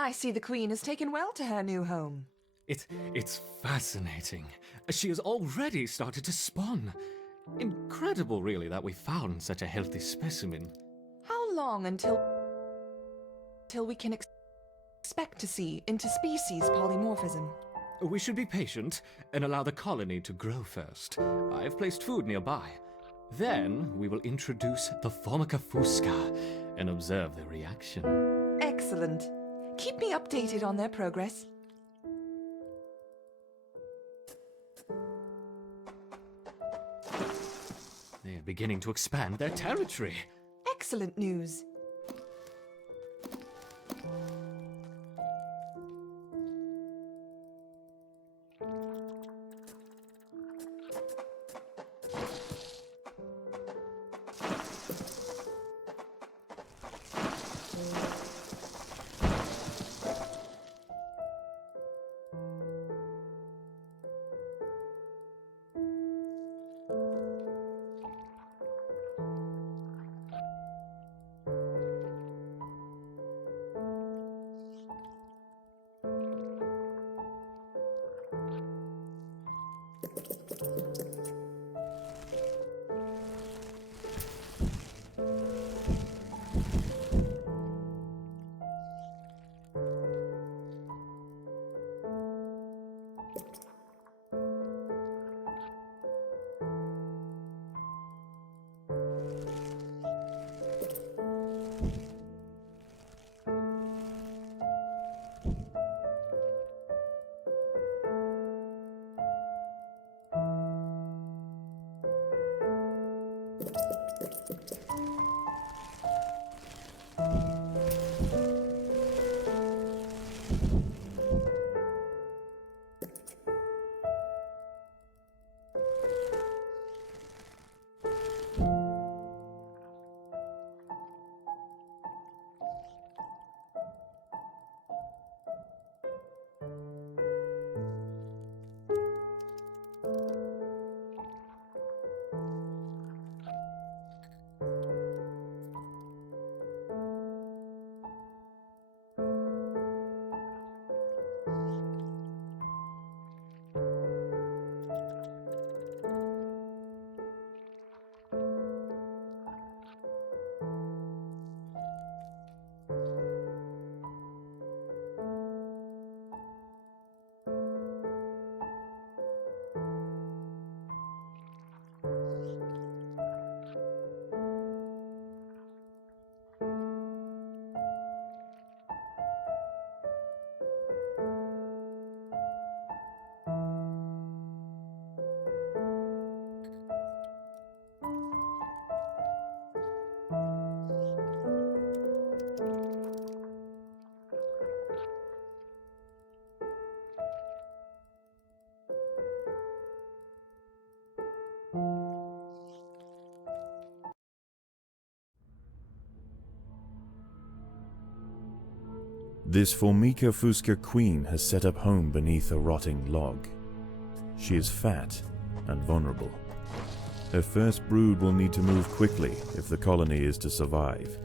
I see the Queen has taken well to her new home. It's fascinating. She has already started to spawn. Incredible, really, that we found such a healthy specimen. How long until we can expect to see interspecies polymorphism? We should be patient and allow the colony to grow first. I've placed food nearby. Then we will introduce the Formica fusca and observe their reaction. Excellent. Keep me updated on their progress. They are beginning to expand their territory. Excellent news. This Formica fusca queen has set up home beneath a rotting log. She is fat and vulnerable. Her first brood will need to move quickly if the colony is to survive.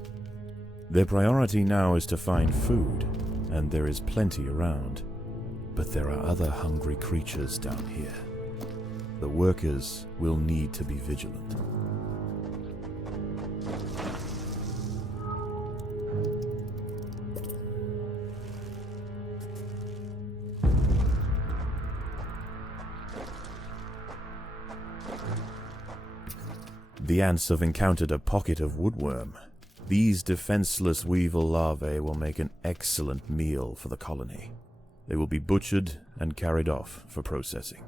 Their priority now is to find food, and there is plenty around. But there are other hungry creatures down here. The workers will need to be vigilant. The ants have encountered a pocket of woodworm. These defenseless weevil larvae will make an excellent meal for the colony. They will be butchered and carried off for processing.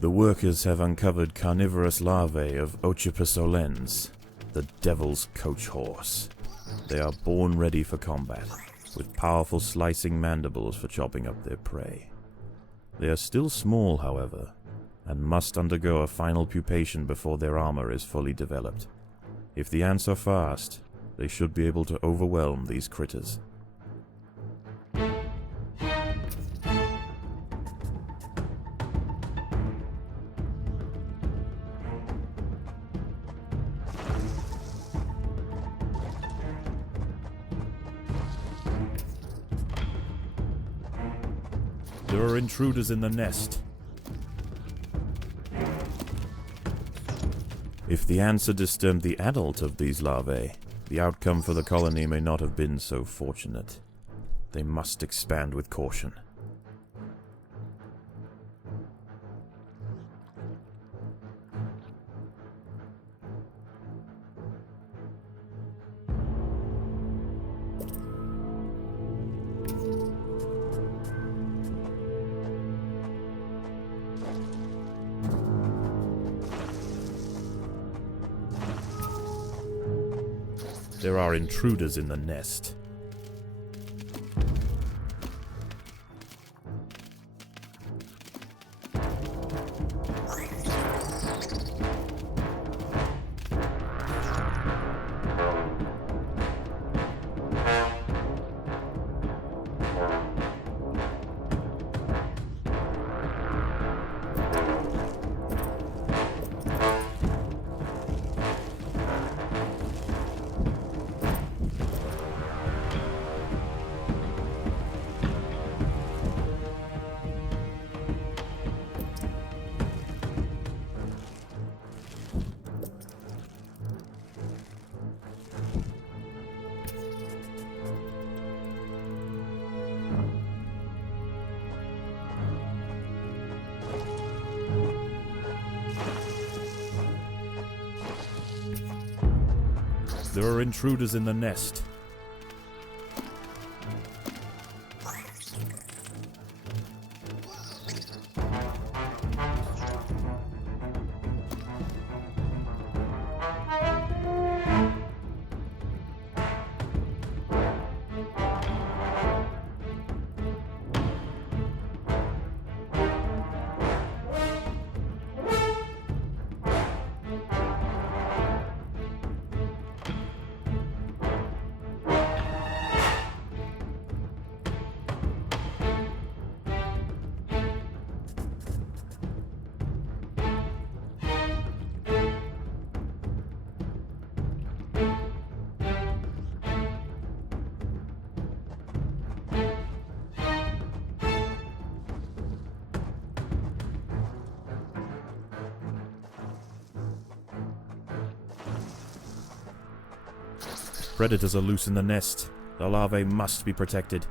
The workers have uncovered carnivorous larvae of Ocypus olens, the devil's coach horse. They are born ready for combat, with powerful slicing mandibles for chopping up their prey. They are still small, however, and must undergo a final pupation before their armor is fully developed. If the ants are fast, they should be able to overwhelm these critters. There are intruders in the nest. If the ants had disturbed the adult of these larvae, the outcome for the colony may not have been so fortunate. They must expand with caution. There are intruders in the nest. There are intruders in the nest. Predators are loose in the nest. The larvae must be protected.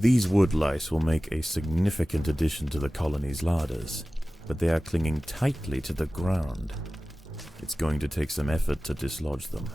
These wood lice will make a significant addition to the colony's larders, but they are clinging tightly to the ground. It's going to take some effort to dislodge them.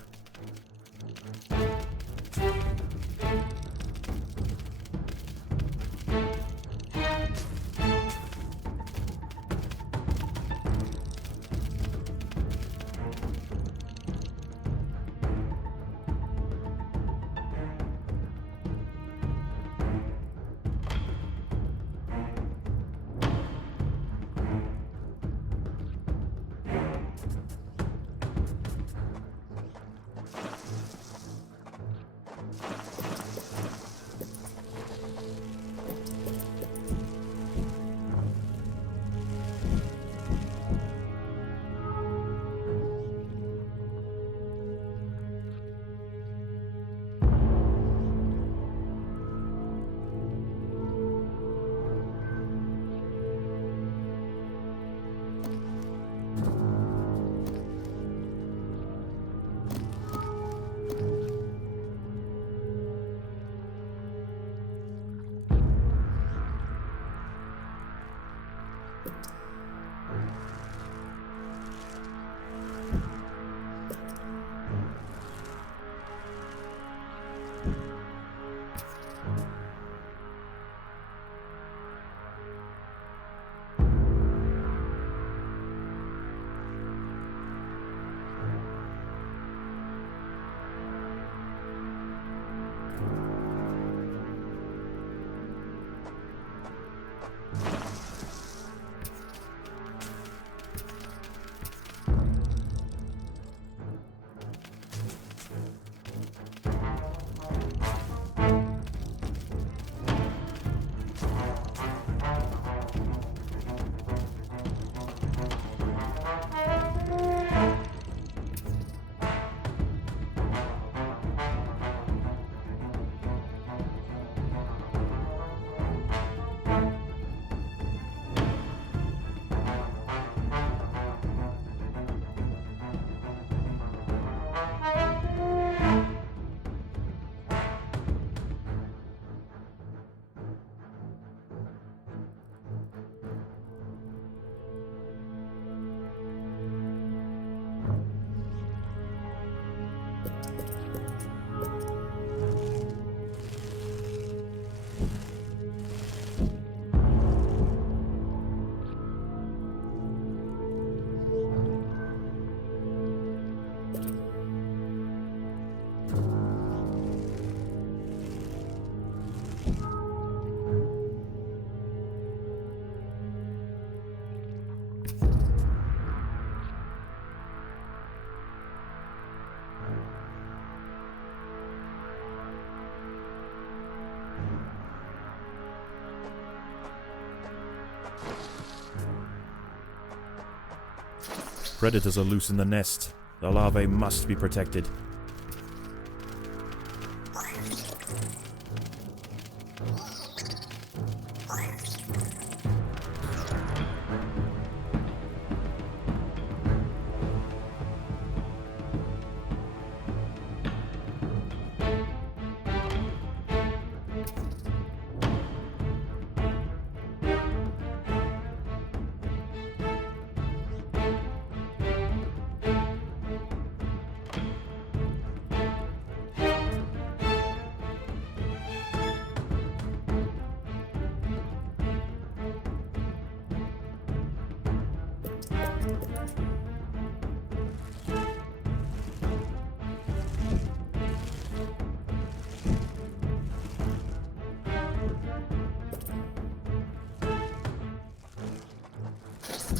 Predators are loose in the nest. The larvae must be protected.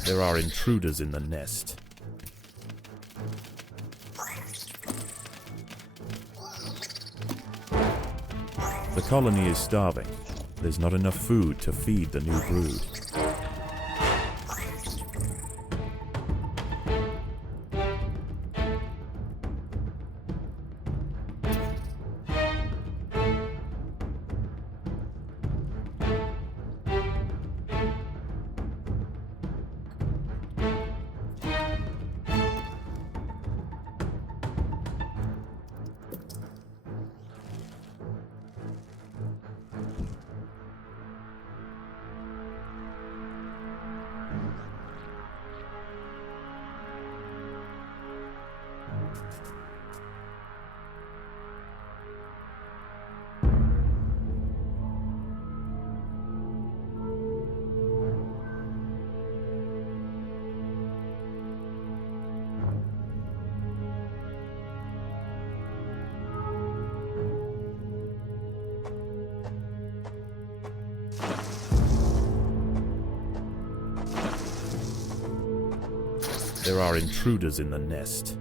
There are intruders in the nest. The colony is starving. There's not enough food to feed the new brood. There are intruders in the nest.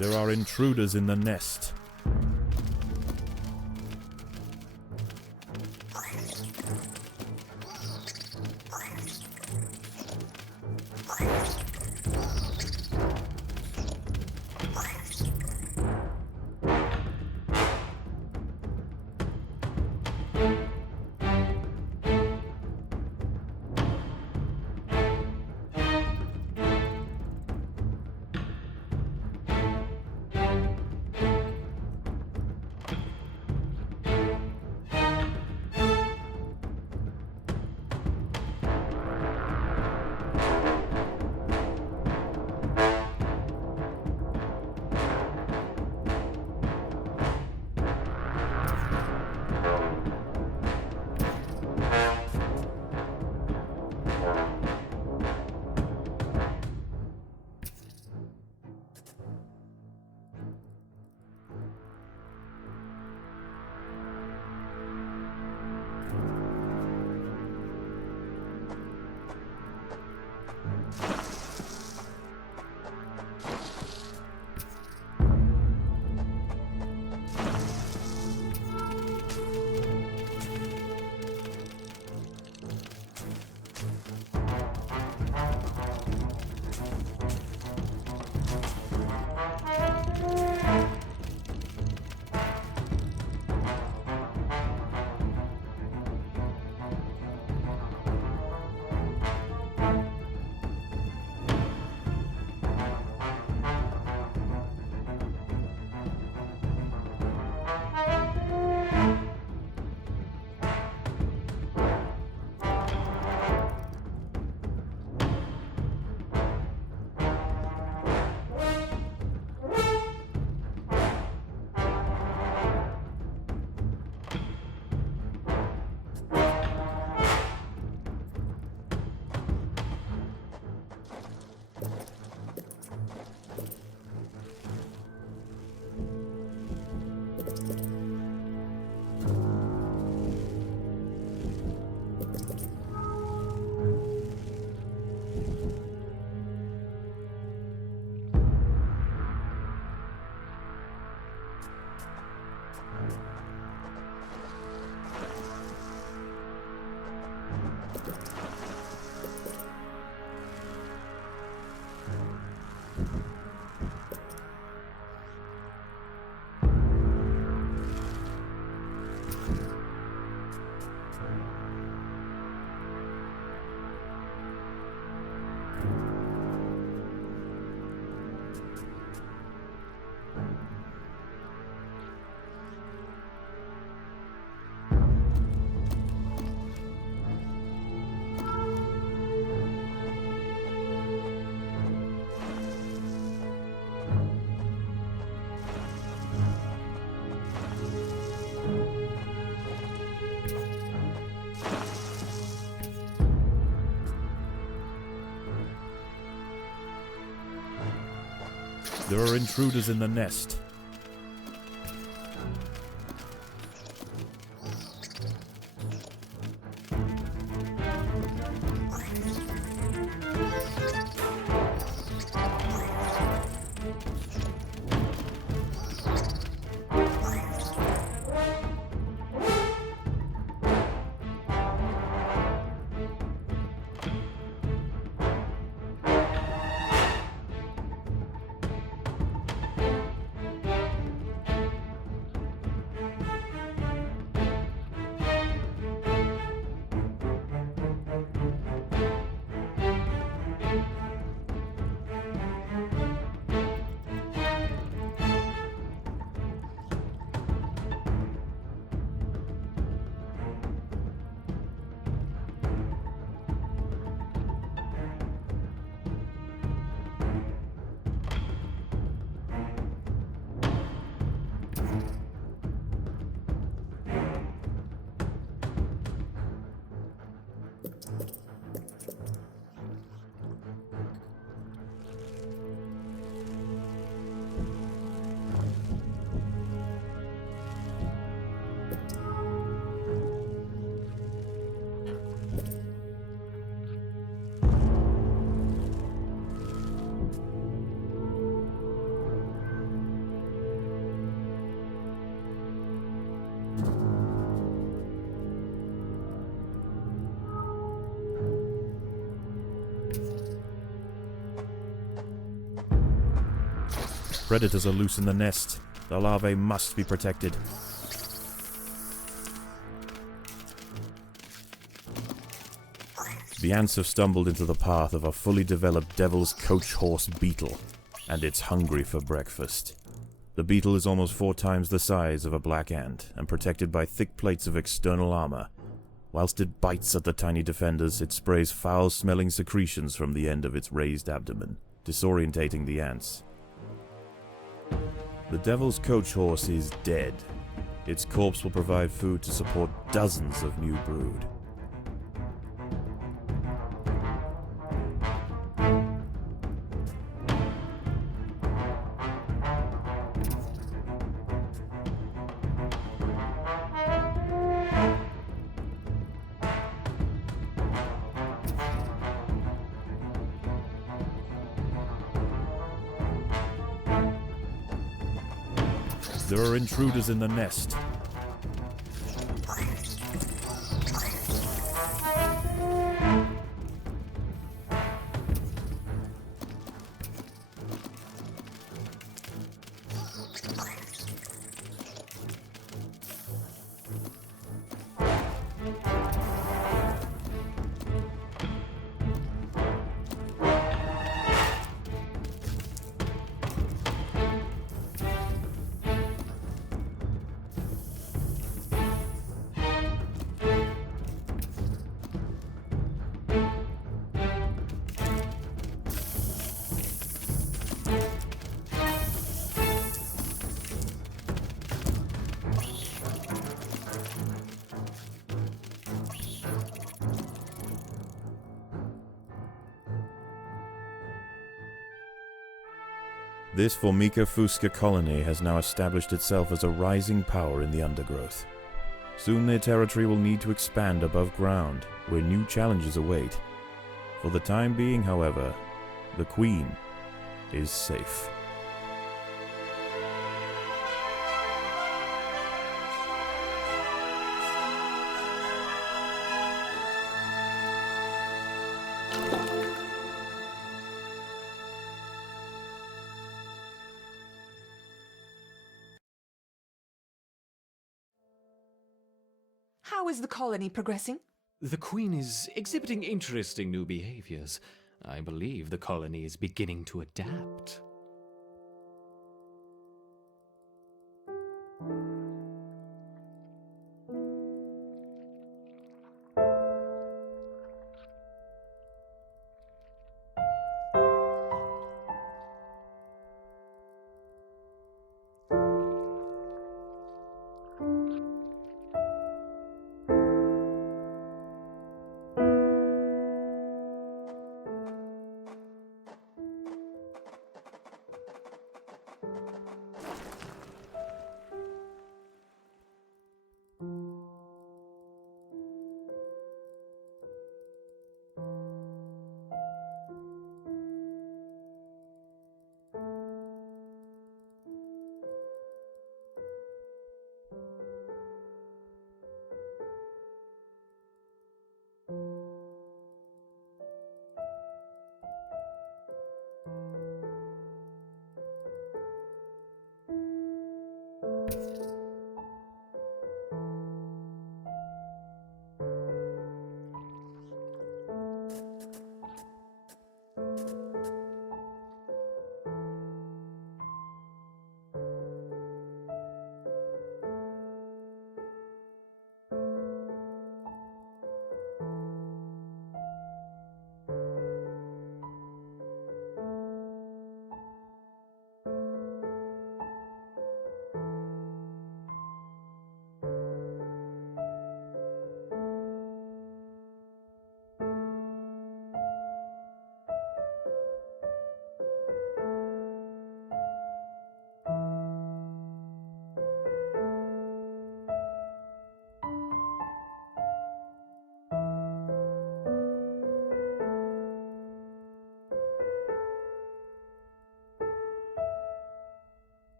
There are intruders in the nest. There are intruders in the nest. Predators are loose in the nest. The larvae must be protected. The ants have stumbled into the path of a fully developed devil's coach horse beetle, and it's hungry for breakfast. The beetle is almost 4 times the size of a black ant, and protected by thick plates of external armor. Whilst it bites at the tiny defenders, it sprays foul-smelling secretions from the end of its raised abdomen, disorientating the ants. The devil's coach horse is dead. Its corpse will provide food to support dozens of new brood. There are intruders in the nest. This Formica fusca colony has now established itself as a rising power in the undergrowth. Soon their territory will need to expand above ground, where new challenges await. For the time being, however, the Queen is safe. How is the colony progressing? The Queen is exhibiting interesting new behaviors. I believe the colony is beginning to adapt.